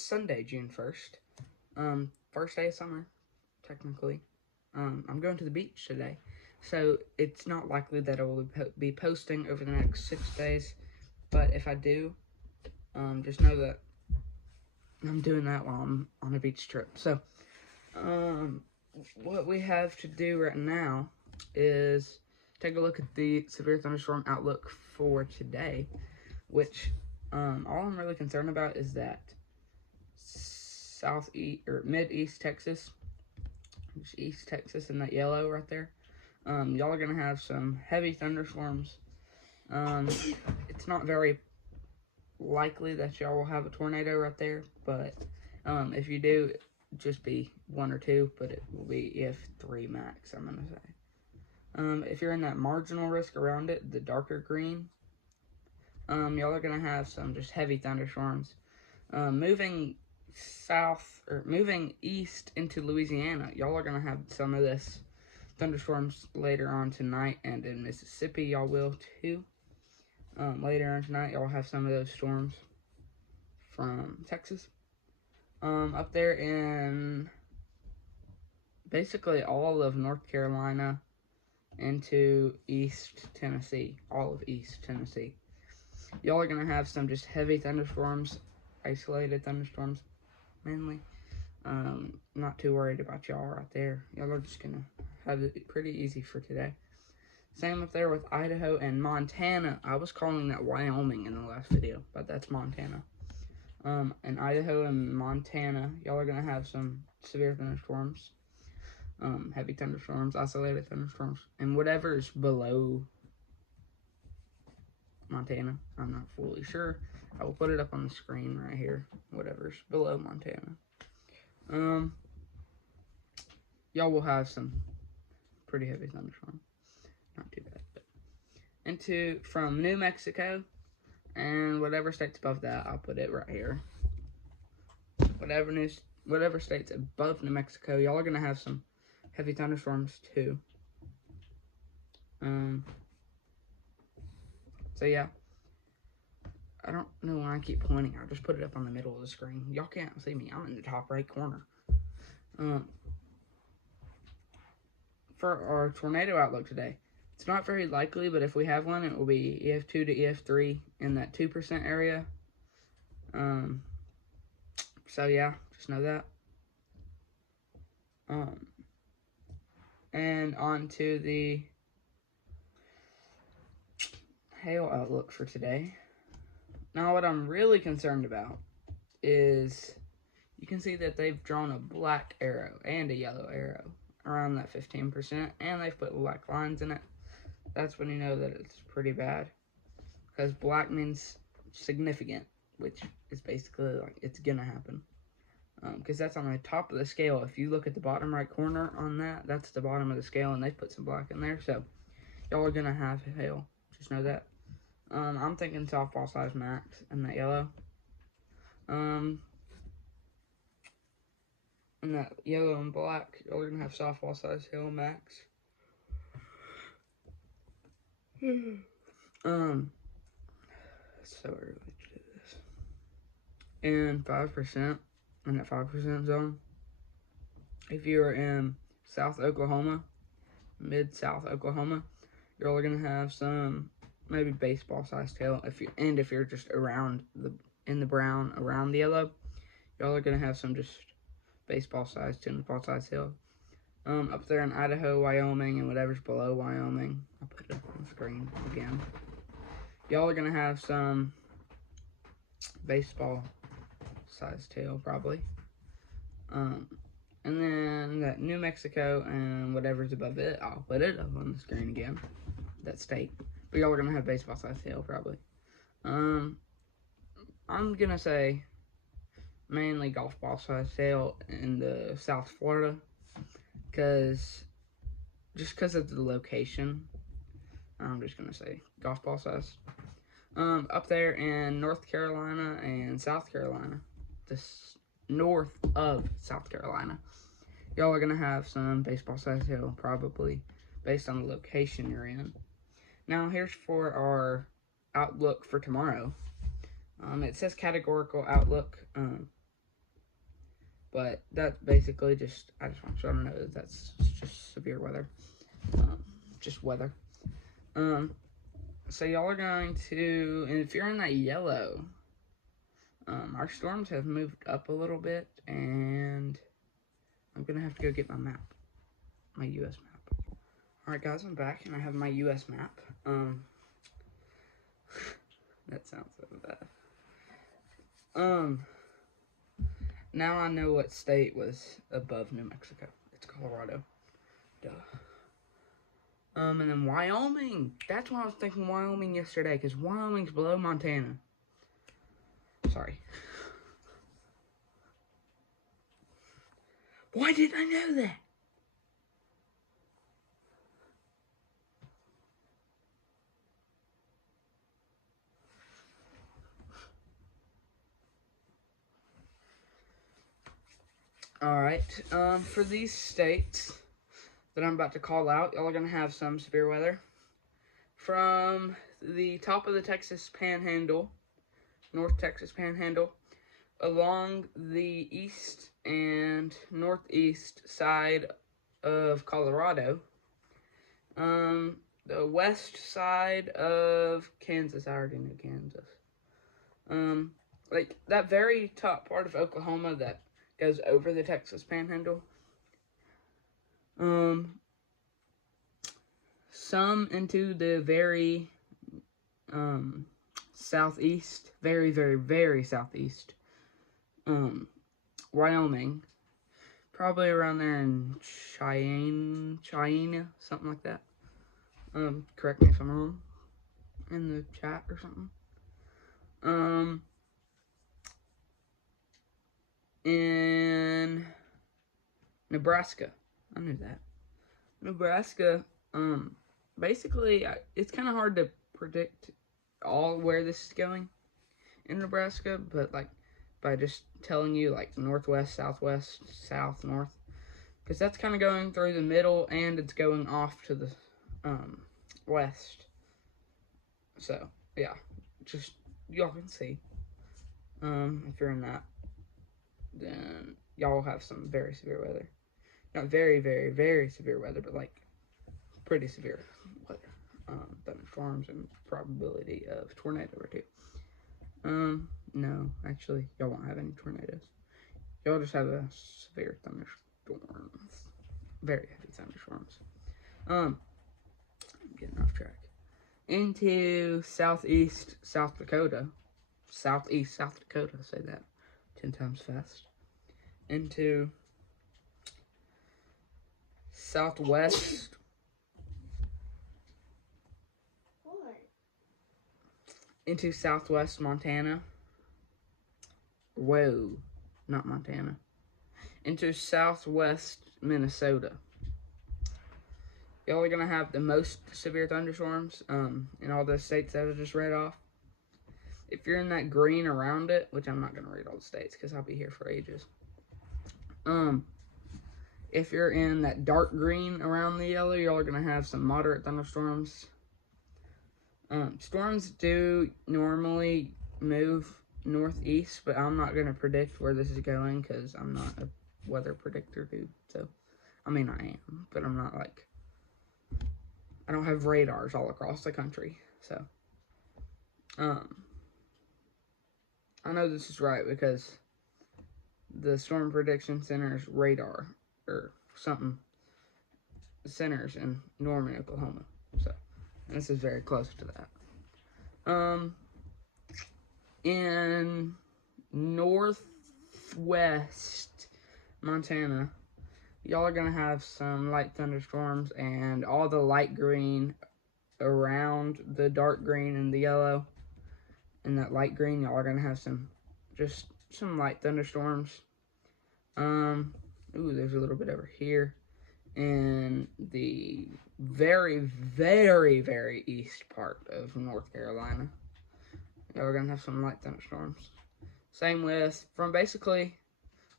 It's Sunday, June 1st. First day of summer, technically. I'm going to the beach today, so it's not likely that I will be posting over the next 6 days. But if I do, just know that I'm doing that while I'm on a beach trip. So, what we have to do right now is take a look at the severe thunderstorm outlook for today, which all I'm really concerned about is that southeast or mid-east Texas, East Texas, in that yellow right there. Y'all are gonna have some heavy thunderstorms. It's not very likely that y'all will have a tornado right there, but if you do, just be 1 or 2, but it will be EF3 max, I'm gonna say. If you're in that marginal risk around it, the darker green, y'all are gonna have some just heavy thunderstorms. Moving south or moving east into Louisiana, y'all are gonna have some of this thunderstorms later on tonight, and in Mississippi y'all will too. Later on tonight y'all have some of those storms from Texas. Up there in basically all of North Carolina into East Tennessee, all of East Tennessee. Y'all are gonna have some just heavy thunderstorms, isolated thunderstorms mainly. Not too worried about y'all right there. Y'all are just gonna have it pretty easy for today. Same up there with Idaho and Montana. I was calling that Wyoming in the last video, but that's Montana. In Idaho and Montana, y'all are gonna have some severe thunderstorms, heavy thunderstorms, isolated thunderstorms, and whatever is below Montana. I'm not fully sure. I will put it up on the screen right here. Whatever's below Montana. Y'all will have some pretty heavy thunderstorms. Not too bad. But from New Mexico and whatever state's above that, I'll put it right here. Whatever state's above New Mexico, y'all are gonna have some heavy thunderstorms too. So yeah, I don't know why I keep pointing. I'll just put it up on the middle of the screen. Y'all can't see me. I'm in the top right corner. For our tornado outlook today, it's not very likely, but if we have one, it will be EF2 to EF3 in that 2% area. So yeah, just know that. And on to the hail outlook for today. Now, what I'm really concerned about is you can see that they've drawn a black arrow and a yellow arrow around that 15%, and they've put black lines in it. That's when you know that it's pretty bad, because black means significant, which is basically like it's gonna happen, because that's on the top of the scale. If you look at the bottom right corner on that, that's the bottom of the scale, and they put some black in there, so y'all are gonna have hail. Just know that. I'm thinking softball size max in that yellow. In that yellow and black, y'all are gonna have softball size hail max. So early to do this. And 5%, in that 5% zone. If you are in South Oklahoma, mid-South Oklahoma, you're all gonna have some maybe baseball sized hail. If you're just around in the brown around the yellow, y'all are gonna have some just baseball sized, tennis ball sized hail. Up there in Idaho, Wyoming, and whatever's below Wyoming, I'll put it up on the screen again. Y'all are gonna have some baseball sized hail probably. And then that New Mexico and whatever's above it, I'll put it up on the screen again. That state. But y'all are gonna have baseball sized hail probably. I'm gonna say mainly golf ball sized hail in the South Florida, because of the location. I'm just gonna say golf ball size. Up there in North Carolina and South Carolina, north of South Carolina, y'all are gonna have some baseball size hail probably, based on the location you're in. Now here's for our outlook for tomorrow. It says categorical outlook. But that's basically just, I just want you to know that that's just severe weather. Just weather. So y'all are going to, and if you're in that yellow, our storms have moved up a little bit, and I'm going to have to go get my map, my U.S. map. Alright guys, I'm back, and I have my U.S. map. That sounds so bad. Now I know what state was above New Mexico. It's Colorado. Duh. And then Wyoming. That's why I was thinking Wyoming yesterday, because Wyoming's below Montana. Sorry. Why did I know that? Alright, for these states that I'm about to call out, y'all are going to have some severe weather. From the top of the Texas Panhandle, North Texas Panhandle, along the east and northeast side of Colorado, the west side of Kansas. I already knew Kansas. Like that very top part of Oklahoma that goes over the Texas Panhandle. Some into the very southeast, very southeast. Wyoming, probably around there in Cheyenne, something like that. Correct me if I'm wrong in the chat or something. In Nebraska, I knew that. Nebraska, basically, it's kind of hard to predict all where this is going in Nebraska, but like by just telling you like northwest, southwest, south, north, because that's kind of going through the middle and it's going off to the west. So yeah, just y'all can see. If you're in that, then y'all will have some very severe weather. Not very severe weather, but like pretty severe weather. Thunderstorms and probability of tornado or two. No, actually, y'all won't have any tornadoes. Y'all just have a severe thunderstorms. Very heavy thunderstorms. I'm getting off track. Into southeast South Dakota. Southeast South Dakota, say that 10 times fast. Into southwest. Into southwest Montana. Whoa, not Montana. Into southwest Minnesota. Y'all are going to have the most severe thunderstorms in all the states that I just read off. If you're in that green around it, which I'm not going to read all the states because I'll be here for ages. If you're in that dark green around the yellow, y'all are going to have some moderate thunderstorms. Storms do normally move northeast, but I'm not going to predict where this is going because I'm not a weather predictor dude. So, I mean, I am, but I'm not like, I don't have radars all across the country. So, I know this is right because the Storm Prediction Center's radar or something centers in Norman, Oklahoma. So, and this is very close to that. In northwest Montana, y'all are gonna have some light thunderstorms, and all the light green around the dark green and the yellow and that light green, y'all are gonna have some light thunderstorms. Ooh, there's a little bit over here in the very east part of North Carolina. Yeah, we're gonna have some light thunderstorms. Same with from basically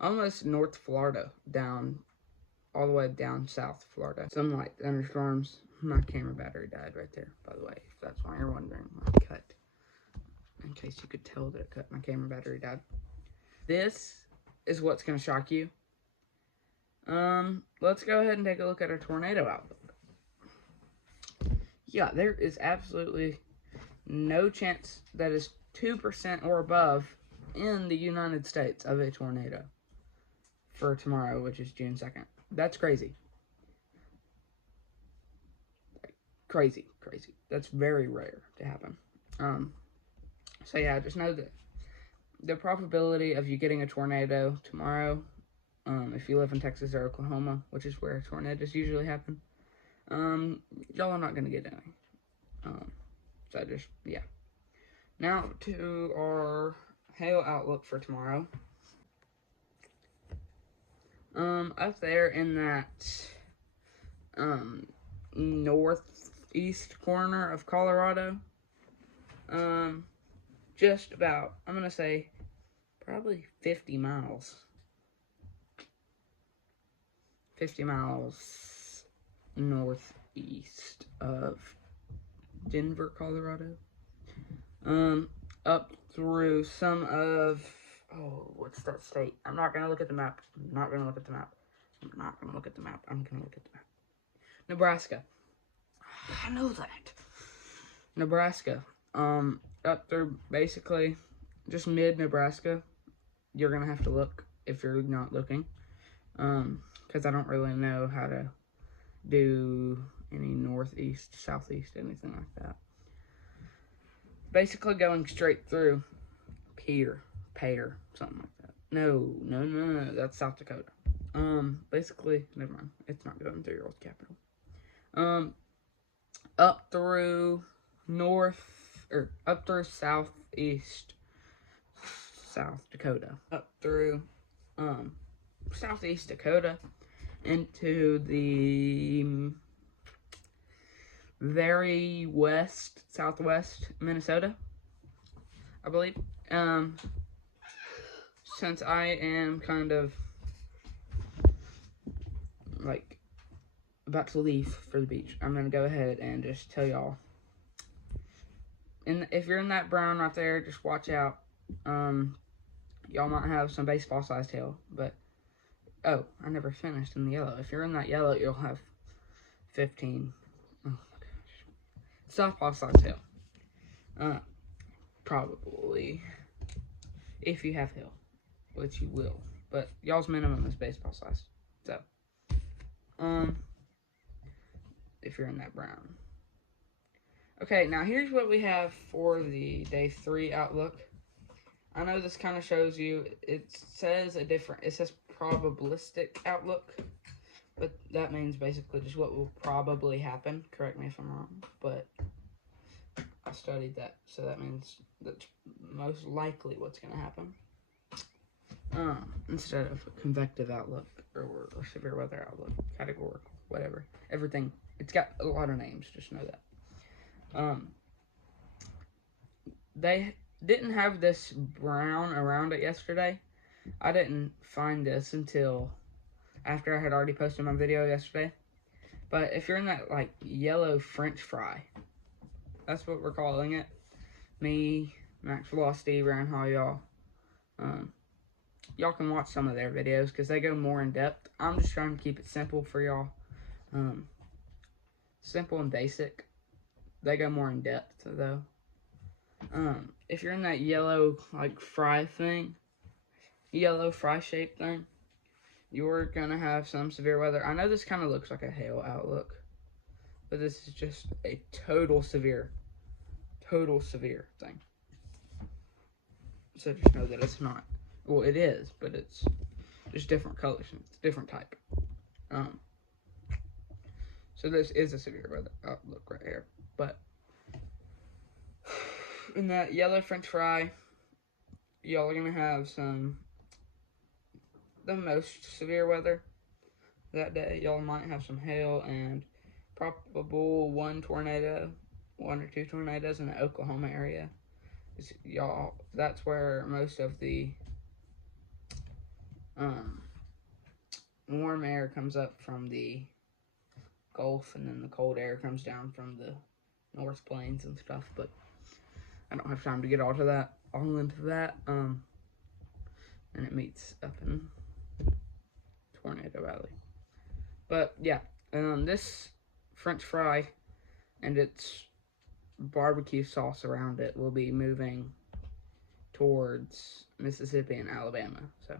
almost North Florida down all the way down South Florida. Some light thunderstorms. My camera battery died right there, by the way, if that's why you're wondering. I cut. In case you could tell that it cut, my camera battery died. This is what's going to shock you. Let's go ahead and take a look at our tornado outlook. Yeah, there is absolutely no chance that is 2% or above in the United States of a tornado for tomorrow, which is June 2nd. That's crazy. Crazy. That's very rare to happen. So yeah, just know that the probability of you getting a tornado tomorrow, if you live in Texas or Oklahoma, which is where tornadoes usually happen, y'all are not going to get any. So just, yeah. Now to our hail outlook for tomorrow. Up there in that, northeast corner of Colorado, just about, I'm going to say, probably 50 miles. 50 miles northeast of Denver, Colorado. Up through some of, what's that state? I'm not going to look at the map. Nebraska. I know that. Nebraska. Up through basically just mid-Nebraska. You're going to have to look if you're not looking. Because I don't really know how to do any northeast, southeast, anything like that. Basically going straight through Payer, something like that. No, that's South Dakota. Basically, never mind. It's not going through your old capital. Up through southeast South Dakota. Up through, Southeast Dakota into the very southwest Minnesota, I believe. Since I am kind of like about to leave for the beach, I'm gonna go ahead and just tell y'all. And if you're in that brown right there, just watch out. Y'all might have some baseball-sized hail, but oh, I never finished in the yellow. If you're in that yellow, you'll have 15. Oh my gosh, softball-sized hail. Probably, if you have hail, which you will. But y'all's minimum is baseball size. So, if you're in that brown. Okay, now here's what we have for the day 3 outlook. I know this kind of shows you, it says probabilistic outlook, but that means basically just what will probably happen. Correct me if I'm wrong, but I studied that, so that means that's most likely what's going to happen. Instead of convective outlook or severe weather outlook, categorical, whatever. Everything, it's got a lot of names, just know that. They didn't have this brown around it yesterday. I didn't find this until after I had already posted my video yesterday. But if you're in that, like, yellow French fry, that's what we're calling it. Me, Max Velocity, Ryan Hall, y'all. Y'all can watch some of their videos because they go more in depth. I'm just trying to keep it simple for y'all. Simple and basic. They go more in depth, though. If you're in that yellow, like, fry thing, yellow fry shape thing, you're gonna have some severe weather. I know this kind of looks like a hail outlook, but this is just a total severe thing. So just know that it's not, well, it is, but it's just different colors, it's a different type. So this is a severe weather outlook right here, but in that yellow French fry, y'all are gonna have the most severe weather that day. Y'all might have some hail and probable one or two tornadoes in the Oklahoma area. Y'all, that's where most of the warm air comes up from the Gulf, and then the cold air comes down from the North Plains and stuff, but I don't have time to get all into that. and it meets up in Tornado Valley. But yeah, this French fry and its barbecue sauce around it will be moving towards Mississippi and Alabama. So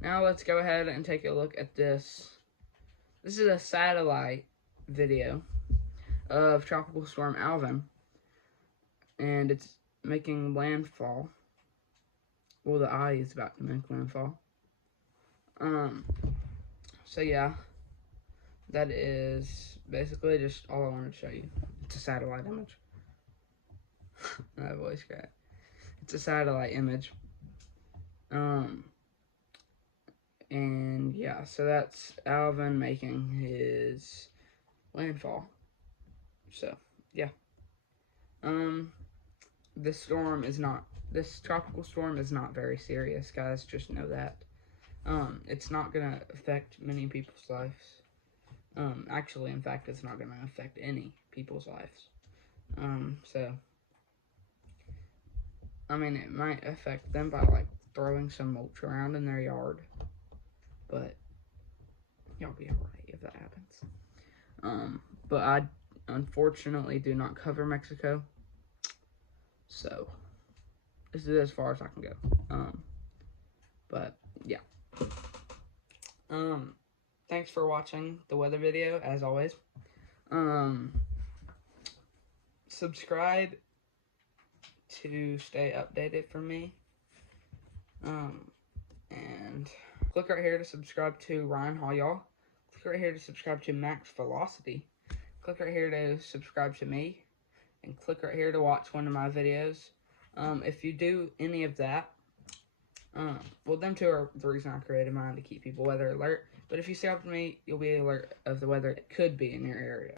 now let's go ahead and take a look at this. This is a satellite video of Tropical Storm Alvin, and it's making landfall. Well, the eye is about to make landfall. So yeah, that is basically just all I wanted to show you. It's a satellite image. That voice crack. It's a satellite image. And yeah, so that's Alvin making his landfall. So yeah. This tropical storm is not very serious, guys. Just know that. It's not gonna affect many people's lives. Actually, in fact, it's not gonna affect any people's lives. So, I mean, it might affect them by, like, throwing some mulch around in their yard. But, y'all be alright if that happens. But I, unfortunately, do not cover Mexico. So, this is as far as I can go. But, yeah. Thanks for watching the weather video, as always. Subscribe to stay updated from me. And click right here to subscribe to Ryan Hall, y'all. Click right here to subscribe to Max Velocity. Click right here to subscribe to me. And click right here to watch one of my videos. If you do any of that, well, them two are the reason I created mine, to keep people weather alert. But if you subscribe to me, you'll be alert of the weather that could be in your area.